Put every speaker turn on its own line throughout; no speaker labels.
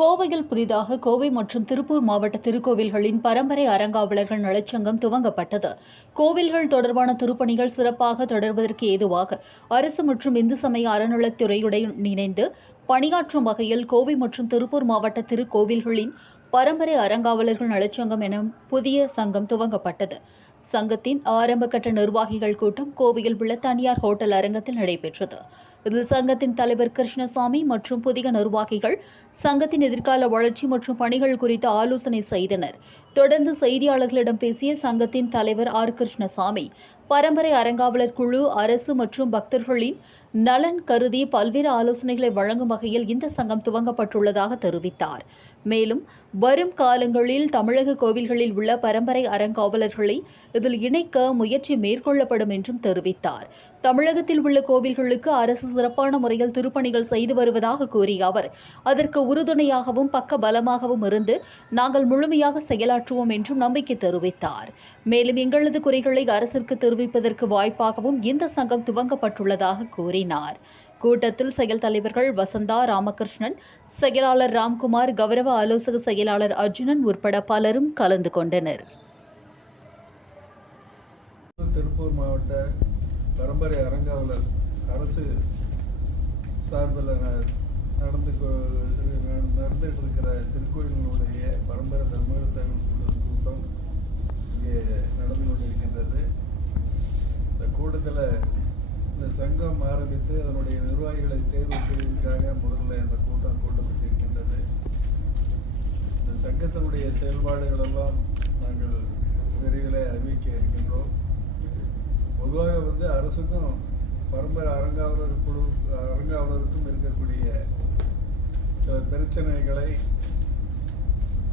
கோவையில் புதிதாக கோவை மற்றும் திருப்பூர் மாவட்ட திருக்கோவில்களின் பரம்பரை அறங்காவலர்கள் நலச்சங்கம் துவங்கப்பட்டது. கோவில்கள் தொடர்பான திருப்பணிகள் சிறப்பாக தொடர்வதற்கு ஏதுவாக அரசு மற்றும் இந்து சமய அறநிலத்துறையுடன் இணைந்து பணியாற்றும் வகையில் கோவை மற்றும் திருப்பூர் மாவட்ட திருக்கோவில்களின் பரம்பரை அறங்காவலர்கள் நலச்சங்கம் எனும் புதிய சங்கம் துவங்கப்பட்டது. சங்கத்தின் ஆரம்ப கட்ட நிர்வாகிகள் கூட்டம் கோவையில் உள்ள தனியார் ஹோட்டல் அரங்கத்தில் நடைபெற்றது. இதில் சங்கத்தின் தலைவர் கிருஷ்ணசாமி மற்றும் புதிய நிர்வாகிகள் சங்கத்தின் எதிர்கால வளர்ச்சி மற்றும் பணிகள் குறித்து ஆலோசனை செய்தனர். தொடர்ந்து செய்தியாளர்களிடம் பேசிய சங்கத்தின் தலைவர் ஆர். கிருஷ்ணசாமி பரம்பரை அரங்காவலர் குழு அரசு மற்றும் பக்தர்களின் நலன் கருதி பல்வேறு ஆலோசனைகளை வழங்கும் வகையில் இந்த சங்கம் துவங்கப்பட்டுள்ளதாக தெரிவித்தார். மேலும் வரும் காலங்களில் தமிழக கோவில்களில் உள்ள பரம்பரை அறங்காவலர்களை இதில் இணைக்க முயற்சி மேற்கொள்ளப்படும் என்றும் தெரிவித்தார். தமிழகத்தில் உள்ள கோவில்களுக்கு அரசு சிறப்பான முறையில் திருப்பணிகள் செய்து வருவதாக கூறிய அவர் அதற்கு உறுதுணையாகவும் பக்க பலமாகவும் இருந்து நாங்கள் முழுமையாக செயலாற்றுவோம் என்றும் நம்பிக்கை தெரிவித்தார். மேலும் எங்களது குறைகளை அரசிற்கு தெரிவிப்பதற்கு வாய்ப்பாகவும் இந்த சங்கம் துவங்கப்பட்டுள்ளதாக கூறினார். கூட்டத்தில் செயல் தலைவர்கள் வசந்தா ராமகிருஷ்ணன் செயலாளர் ராம்குமார் கௌரவ ஆலோசக செயலாளர் அர்ஜுனன் உட்பட பலரும் கலந்து கொண்டனர்.
திருப்பூர் மாவட்ட பரம்பரை அரங்காவலர் அரசு சார்பில் ந- நடந்து கொ- இருக்கிற திருக்கோயிலினுடைய பரம்பரை தர்மகர்த்தர்கள் கூட்டம் இங்கே நடந்து கொண்டிருக்கின்றது. இந்த கூட்டத்தில் இந்த சங்கம் ஆரம்பித்து அதனுடைய நிர்வாகிகளை தேர்வு செய்வதற்காக முதல்ல இந்த கூட்டம் கூட்டப்பட்டிருக்கின்றது. இந்த சங்கத்தினுடைய செயல்பாடுகளெல்லாம் நாங்கள் விரைவில் அறிவிக்க இருக்கின்றோம். பொதுவாக வந்து அரசுக்கும் பரம்பரை அரங்காவலர் குழு அரங்காவலருக்கும் இருக்கக்கூடிய சில பிரச்சனைகளை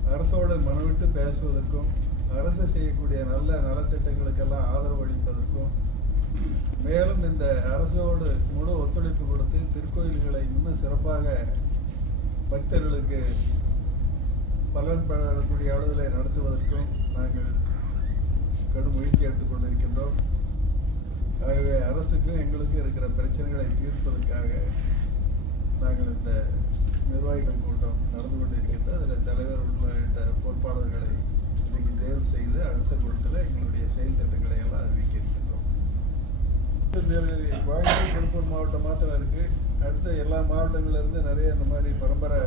அரசோட மனவிட்டு பேசுவதற்கும் அரசு செய்யக்கூடிய நல்ல நலத்திட்டங்களுக்கெல்லாம் ஆதரவு அளிப்பதற்கும் மேலும் இந்த அரசோடு முழு ஒத்துழைப்பு கொடுத்து திருக்கோயில்களை இன்னும் சிறப்பாக பக்தர்களுக்கு பலன் பெறக்கூடிய அளவில் நடத்துவதற்கும் நாங்கள் கடும் முயற்சி எடுத்துக்கொண்டிருக்கின்றோம் ஆகவே அரசுக்கும் எங்களுக்கும் இருக்கிற பிரச்சனைகளை தீர்ப்பதற்காக நாங்கள் இந்த நிர்வாகிகள் கூட்டம் நடந்து கொண்டிருக்கின்றது. அதில் தலைவர் உள்ளிட்ட பொறுப்பாளர்களை இன்னைக்கு தேர்வு செய்து அடுத்த கூட்டத்தில் எங்களுடைய செயல் திட்டங்களை எல்லாம் அறிவிக்க இருக்கின்றோம் கோயம்புத்தூர் திருப்பூர் மாவட்டம் மாத்திரம் இருக்கு. அடுத்த எல்லா மாவட்டங்களிலிருந்து நிறைய இந்த மாதிரி பரம்பரை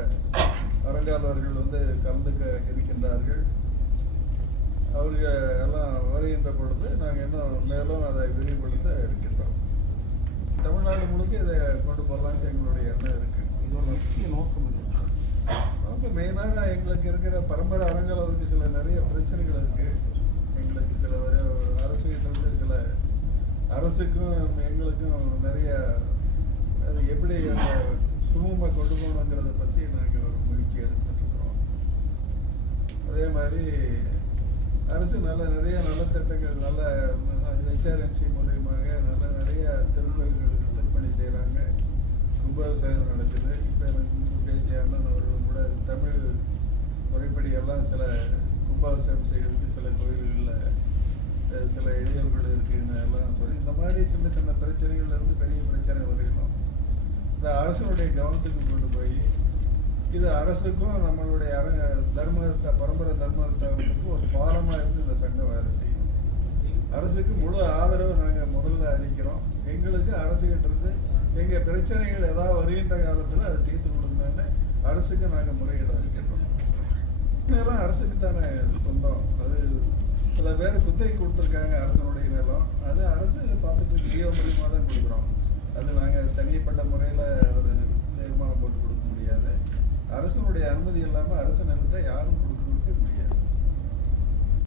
அறங்காவலர்கள் வந்து கலந்துக்க இருக்கின்றார்கள். அவர்கள் எல்லாம் வருகின்ற பொழுது நாங்கள் இன்னும் மேலும் அதை விரிவுபடுத்த இருக்கின்றோம். தமிழ்நாடு முழுக்க இதை கொண்டு போகலான்ட்டு எங்களுடைய எண்ணம் இருக்கு.
இதோட முக்கிய நோக்கம்
அவங்க மெயினாக எங்களுக்கு இருக்கிற பரம்பரை அறங்காவலருக்கு சில நிறைய பிரச்சனைகள் இருக்கு. எங்களுக்கு சில அரசு சில அரசுக்கும் எங்களுக்கும் நிறைய அது எப்படி அந்த சுமூகமாக கொண்டு போகணுங்கிறத பற்றி நாங்கள் ஒரு முயற்சி எடுத்துட்டு இருக்கோம் அதே மாதிரி அரசு நல்ல நிறைய நலத்திட்டங்கள் நல்ல ஹெச்ஆர்என்சி மூலியமாக நல்ல நிறைய திருக்கோயில்கள் திருப்பணி செய்கிறாங்க கும்பாபிஷேகம் நடக்குது. இப்போ எனக்கு பேசிய அண்ணன் அவர்கள் கூட தமிழ் முறைப்படி எல்லாம் சில கும்பாபிஷேகம் செய்கிறதுக்கு சில கோயில்களில் சில இடையூறுகள் இருக்குன்னு எல்லாம் சொல்லி இந்த மாதிரி சின்ன சின்ன பிரச்சனைகள்லேருந்து பெரிய பிரச்சனை வரையிலும் இந்த அரசனுடைய கவனத்துக்கு கொண்டு போய் இது அரசுக்கும் நம்மளுடைய அர தர்ம பாலமாக இருந்து இந்த சங்கம் வேலை செய்யும். அரசுக்கு முழு ஆதரவு நாங்கள் முதல்ல அளிக்கிறோம். எங்களுக்கு அரசுகிட்டிருந்து எங்கள் பிரச்சனைகள் ஏதாவது வருகின்ற காலத்தில் அதை தீர்த்து கொடுக்கணும்னு அரசுக்கு நாங்கள் முறையீடு இருக்கின்றோம் இதெல்லாம் அரசுக்கு தானே சொந்தம். அது சில பேர் குத்தகை கொடுத்துருக்காங்க அரசனுடைய நிலம். அது அரசு பார்த்துட்டு ஜியோ மூலியமாக தான் கொடுக்குறோம். அது நாங்கள் தனிப்பட்ட முறையில் ஒரு தீர்மானம் போட்டு கொடுக்க முடியாது. அரசனுடைய அனுமதி இல்லாமல் அரசு நிலத்தை யாரும் கொடுக்கறதுக்கு முடியாது.